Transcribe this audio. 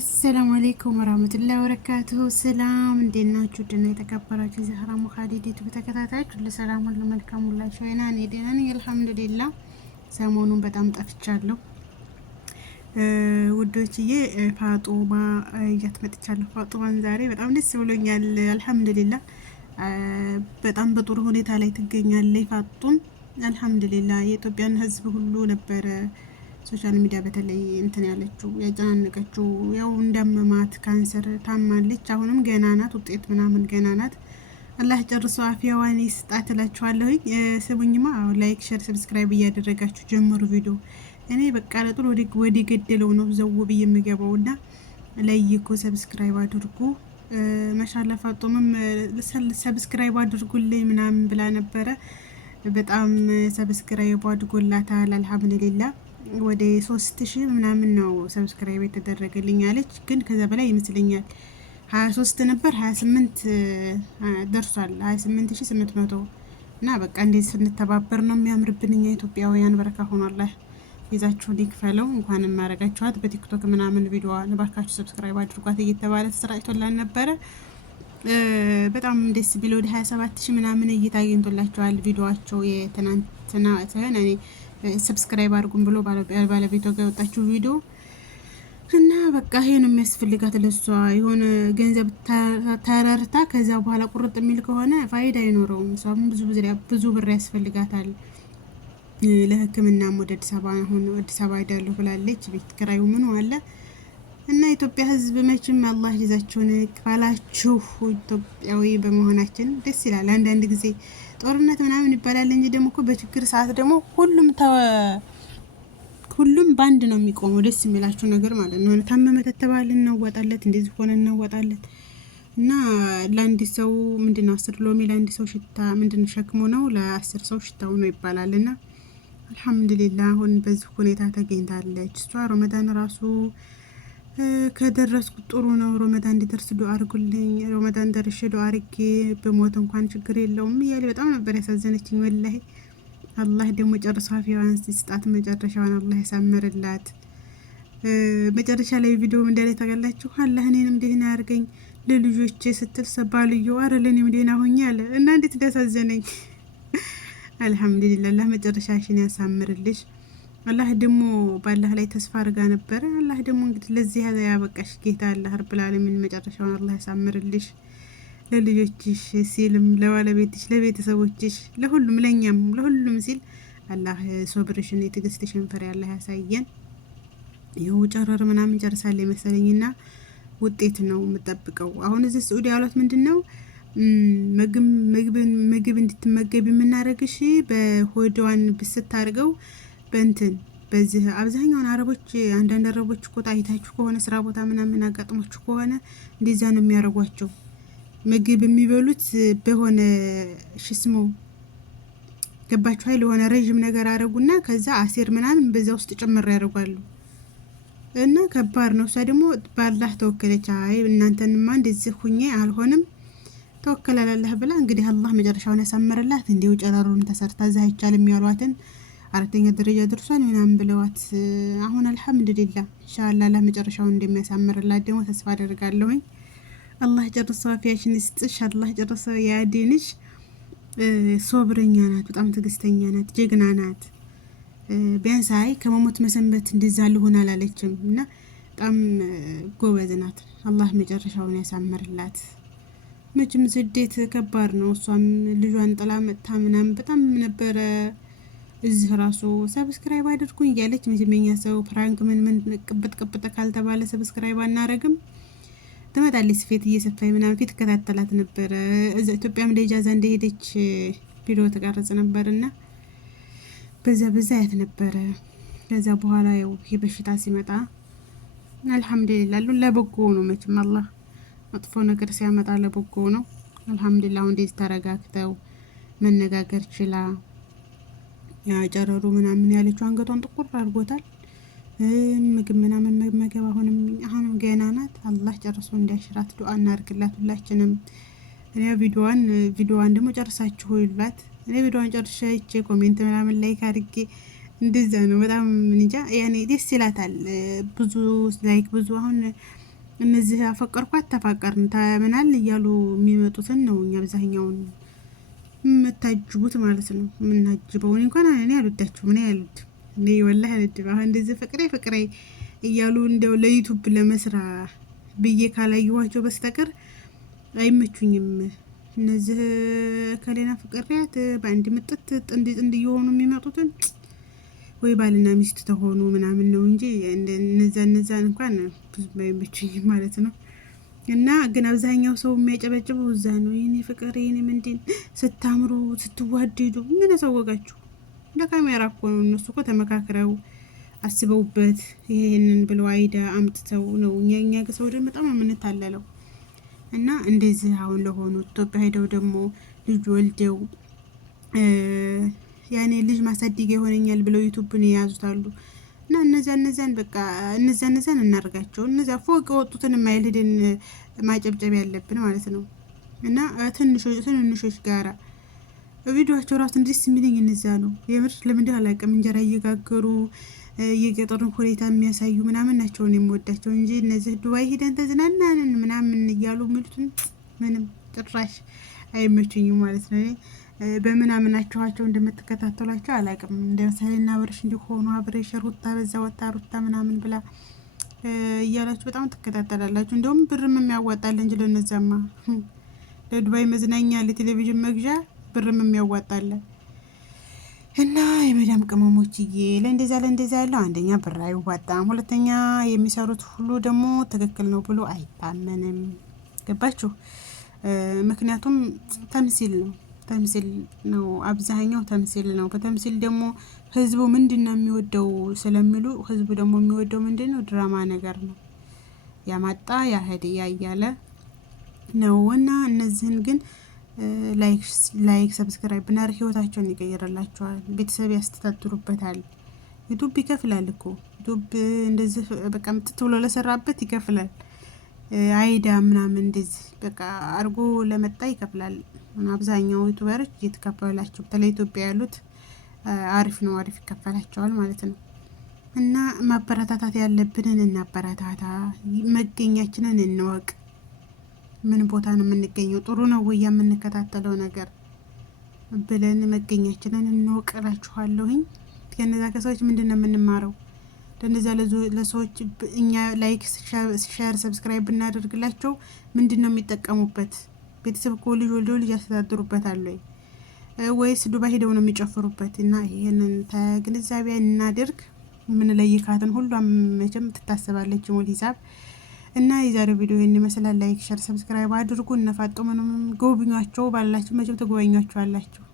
አሰላሙ አለይኩም ወራህመቱላሂ ወበረካቱሁ። ሰላም እንዴት ናችሁ? ደህና የተከበራችሁ ዛህራ ሙኻሊድ ዩቲዩብ ተከታታዮች ሁሉ ሰላም ሁሉ መልካም ሁሉ ሸይና እኔ ደህና ነኝ አልሐምዱሊላህ። ሰሞኑን በጣም ጠፍቻለሁ ውዶችዬ። ፋጡማ እያት መጥቻለሁ። ፋጡማን ዛሬ በጣም ደስ ብሎኛል አልሐምዱሊላህ። በጣም በጥሩ ሁኔታ ላይ ትገኛለች ፋጡም አልሐምዱሊላህ። የኢትዮጵያን ሕዝብ ሁሉ ነበረ ሶሻል ሚዲያ በተለይ እንትን ያለችው ያጨናነቀችው ያው እንደመማት ካንሰር ታማለች። አሁንም ገና ናት፣ ውጤት ምናምን ገና ናት። አላህ ጨርሶ አፊያዋን ይስጣት እላችኋለሁ። ስሙኝማ ላይክ፣ ሼር፣ ሰብስክራይብ እያደረጋችሁ ጀምሩ ቪዲዮ። እኔ በቃ ለጥሎ ወዲ ገደለው ነው ዘው ብዬ የምገባውና ላይኩ ሰብስክራይብ አድርጉ። ማሻአላ ፋጡምም ሰብስክራይብ አድርጉልኝ ምናምን ብላ ነበረ። በጣም ሰብስክራይብ አድርጎላታል አልሐምዱሊላህ። ወደ 3000 ምናምን ነው ሰብስክራይብ የተደረገልኝ አለች። ግን ከዛ በላይ ይመስለኛል 23 ነበር 28 ደርሷል 28800 እና በቃ እንዴት ስንተባበር ነው የሚያምርብን እኛ ኢትዮጵያውያን። በረካ ሆኗል። ይዛችሁ ሊክፈለው እንኳን ማረጋችኋት። በቲክቶክ ምናምን ቪዲዮ ለባካችሁ ሰብስክራይብ አድርጓት እየተባለ ተሰራጭቶላን ነበረ። በጣም ደስ ቢል ወደ 27000 ምናምን እይታ አግኝቶላቸዋል ቪዲዮአቸው የትናንትና ሳይሆን እኔ ሰብስክራይብ አድርጉን ብሎ ባለቤቷ ጋር የወጣችው ቪዲዮ እና በቃ ይሄ ነው የሚያስፈልጋት ለሷ። የሆነ ገንዘብ ተረርታ ከዛ በኋላ ቁርጥ የሚል ከሆነ ፋይዳ አይኖረውም። እሷም ብዙ ብር ያስፈልጋታል ለሕክምናም ወደ አዲስ አበባ አሁን አዲስ አበባ ሄዳለሁ ብላለች። ቤት ኪራዩ ምን አለ እና ኢትዮጵያ ሕዝብ መቼም አላህ ይዛችሁን ክፋላችሁ። ኢትዮጵያዊ በመሆናችን ደስ ይላል። አንዳንድ ጊዜ ጦርነት ምናምን ይባላል እንጂ ደግሞ እኮ በችግር ሰዓት ደግሞ ሁሉም ባንድ ነው የሚቆመው። ደስ የሚላችሁ ነገር ማለት ነው። ታመመ ተተባለ እናዋጣለት፣ እንደዚህ ሆነ እናዋጣለት እና ለአንድ ሰው ምንድነው 10 ሎሚ ለአንድ ሰው ሽታ ምንድነው ሸክሙ ነው ለ10 ሰው ሽታው ነው ይባላልና አልሐምዱሊላህ አሁን በዚህ ሁኔታ ተገኝታለች። እሷ ረመዳን ራሱ ከደረስኩ ጥሩ ነው። ረመዳን እንዲደርስ ዱአ አድርጉልኝ። ረመዳን ደርሼ ዱአ አድርጌ በሞት እንኳን ችግር የለውም እያለ በጣም ነበር ያሳዘነችኝ ወላሂ። አላህ ደግሞ ጨርሶ አፊያዋን ሲስጣት መጨረሻዋን አላህ ያሳምርላት። መጨረሻ ላይ ቪዲዮ ምን እንዳለ ታውቃላችሁ? አላህ እኔንም ደህና ያርገኝ ለልጆቼ ስትል ሰባልዮ አረ ለኔም ደህና ሆኜ አለ እና እንዴት እንዳሳዘነኝ። አልሐምዱሊላህ አላህ መጨረሻሽን ያሳምርልሽ። አላህ ደግሞ ባላህ ላይ ተስፋ አድርጋ ነበረ። አላህ ደግሞ እንግዲህ ለዚህ ያበቃሽ ጌታ አላህ ረብል ዓለሚን መጨረሻውን አላህ ያሳምርልሽ። ለልጆችሽ ሲልም ለባለቤትሽ፣ ለቤተሰቦችሽ፣ ለሁሉም ለኛም ለሁሉም ሲል አላህ ሶብርሽን የትዕግስትሽን ፍሬ አላህ ያሳየን። ይኸው ጨረር ምናምን ጨርሳለች መሰለኝና ውጤት ነው የምጠብቀው። አሁን እዚህ ሳዑዲ ያሏት ምንድነው ምግብ እንድትመገብ የምናረግሽ በሆዷን ብስታርገው በእንትን በዚህ አብዛኛውን አረቦች አንዳንድ አረቦች እኮ ታይታችሁ ከሆነ ስራ ቦታ ምናምን አጋጥሞችሁ ከሆነ እንደዛ ነው የሚያረጓቸው። ምግብ የሚበሉት በሆነ ሽስሙ ገባችሁ አይደል? የሆነ ረጅም ነገር አረጉና ከዛ አሲር ምናምን በዛ ውስጥ ጭምር ያደርጋሉ እና ከባድ ነው። እሷ ደግሞ ባላህ ተወከለች። አይ እናንተንማ እንደዚህ ሁኜ አልሆንም ተወከላላህ ብላ እንግዲህ አላህ መጨረሻውን ያሳምርላት። እንዲው ጨራሩን ተሰርታ እዛ አይቻልም ያሏትን 4ኛ ደረጃ ደርሷል ምናምን ብለዋት አሁን አልሐምዱሊላህ ኢንሻአላህ ለመጨረሻውን እንደሚያሳምርላት ደግሞ ተስፋ አደርጋለሁ። አላህ ጨርሶ አፊያሽን ይስጥሽ። አላህ ጨርሶ ያድንሽ። ሶብረኛ ናት፣ በጣም ትዕግስተኛ ናት፣ ጀግና ናት። ቢያንስ አይ ከመሞት መሰንበት እንደዛ ልሆን አላለችም እና በጣም ጎበዝ ናት። አላህ መጨረሻውን ያሳምርላት። መቼም ስደት ከባድ ነው። እሷም ልጇን ጥላ መጥታ ምናምን በጣም ነበረ እዚህ ራሱ ሰብስክራይብ አድርጉኝ እያለች መጀመኛ ሰው ፕራንክ ምን ቅብጥ ካልተባለ ሰብስክራይብ አናረግም ትመጣለች። ስፌት እየሰፋይ ምናምን ፊት ከታተላት ነበረ። እዛ ኢትዮጵያም ለኢጃዛ እንደሄደች ቪዲዮ ተቀረጽ ነበርና በዛ ያት ነበረ። ከዛ በኋላ ያው የበሽታ ሲመጣ አልሐምዱሊላህ ለበጎ ነው። መቼም አላህ መጥፎ ነገር ሲያመጣ ለበጎ ነው። አልሐምዱሊላህ እንደዚህ ተረጋግተው መነጋገር ችላ ያጨረሩ ምናምን ያለችው አንገቷን ጥቁር አድርጎታል። ምግብ ምናምን መመገብ አሁንም ገና ናት። አላህ ጨርሶ እንዲያሽራት ዱአ እናርግላት ሁላችንም። እኔ ቪዲዮዋን ደግሞ ጨርሳችሁ ይሏት። እኔ ቪዲዮዋን ጨርሼ አይቼ ኮሜንት ምናምን ላይክ አድርጌ እንደዛ ነው። በጣም እንጃ ያኔ ደስ ይላታል። ብዙ ላይክ ብዙ አሁን እነዚህ አፈቀርኳት ተፋቀርን ታመናል እያሉ የሚመጡትን ነው እኛ አብዛኛውን የምታጅቡት ማለት ነው። የምናጅበው እንኳን እኔ አልወዳችሁም። እኔ ወላሂ አልወድም። አሁን እንደዚህ ፍቅሬ እያሉ እንደው ለዩቱብ ለመስራ ብዬ ካላየኋቸው በስተቀር አይመቹኝም። እነዚህ ከሌላ ፍቅሪያት በአንድ ምጥት ጥንድ እየሆኑ የሚመጡትን ወይ ባልና ሚስት ተሆኑ ምናምን ነው እንጂ እነዛን እንኳን ብዙ አይመቹኝም ማለት ነው። እና ግን አብዛኛው ሰው የሚያጨበጭበው እዛ ነው። የኔ ፍቅር የኔ ምንድን ስታምሩ ስትዋደዱ ምን ያሳወቃችሁ? ለካሜራ እኮ ነው። እነሱ እኮ ተመካክረው አስበውበት ይሄንን ብለው አይዳ አምጥተው ነው። እኛ ሰው ደግሞ በጣም የምንታለለው እና እንደዚህ አሁን ለሆኑ ኢትዮጵያ ሄደው ደግሞ ልጅ ወልደው ያኔ ልጅ ማሳደጊያ ይሆነኛል ብለው ዩቲዩብን የያዙታሉ። እና እነዛን በቃ እነዛን እናርጋቸው። እነዛ ፎቅ የወጡትን የማይልድን ማጨብጨብ ያለብን ማለት ነው። እና ትንንሾች ጋራ ቪዲዮቸው ራሱ እንዴት የሚለኝ እነዛ ነው። የምር ለምንድን አላውቅም። እንጀራ እየጋገሩ የገጠሩን ሁኔታ የሚያሳዩ ምናምን ናቸውን የምወዳቸው እንጂ እነዚህ ዱባይ ሄደን ተዝናናንን ምናምን እያሉ የሚሉትን ምንም ጭራሽ አይመቹኝም ማለት ነው። በምናምናችኋቸው እንደምትከታተሏቸው አላውቅም። እንደ ምሳሌና አብረሽ እንዲሆኑ አብረሽ ሩታ በዛ ወጣ ሩታ ምናምን ብላ እያላችሁ በጣም ትከታተላላችሁ። እንደውም ብርም የሚያዋጣል እንጂ ለነዛማ ለዱባይ መዝናኛ ለቴሌቪዥን መግዣ ብርም የሚያዋጣል። እና የመዳም ቅመሞችዬ ለእንደዛ ያለው አንደኛ ብር አይዋጣም፣ ሁለተኛ የሚሰሩት ሁሉ ደግሞ ትክክል ነው ብሎ አይታመንም። ገባችሁ? ምክንያቱም ተምሲል ነው አብዛኛው ተምሲል ነው። በተምሲል ደግሞ ህዝቡ ምንድነው የሚወደው ስለሚሉ ህዝቡ ደግሞ የሚወደው ምንድነው ድራማ ነገር ነው። ያማጣ ያህዲያ እያለ ነው። እና እነዚህን ግን ላይክ ሰብስክራይብ ብናደርግ ህይወታቸውን ይቀይርላቸዋል። ቤተሰብ ያስተዳድሩበታል። ዩቱብ ይከፍላል እኮ ዩቱብ እንደዚህ በቃ ምጥት ብሎ ለሰራበት ይከፍላል። አይዳ ምናምን እንደዚህ በቃ አርጎ ለመጣ ይከፍላል። አብዛኛው ዩቱበሮች እየተከፈላቸው በተለይ ኢትዮጵያ ያሉት አሪፍ ይከፈላቸዋል ማለት ነው። እና ማበረታታት ያለብንን እናበረታታ፣ መገኛችንን እንወቅ። ምን ቦታ ነው የምንገኘው? ጥሩ ነው ወይ የምንከታተለው ነገር ብለን መገኛችንን እንወቅላችኋለሁኝ። ከነዛ ከሰዎች ምንድነው የምንማረው? ለነዛ ለሰዎች እኛ ላይክ ሼር ሰብስክራይብ ብናደርግላቸው ምንድነው የሚጠቀሙበት? ቤተሰብ እኮ ልጅ ወልደው ልጅ ያስተዳድሩበታል ወይስ ዱባይ ሄደው ነው የሚጨፍሩበት? እና ይሄንን ተግንዛቤ እናድርግ። ምን ለይካትን ሁሉም መቼም ትታሰባለች ሙሉ ሂሳብ። እና የዛሬው ቪዲዮ ይሄን ይመስላል። ላይክ ሼር ሰብስክራይብ አድርጉ። እነፋጡ ምንም ጎብኟቸው ባላችሁ መቼም ትጎበኟቸዋላችሁ።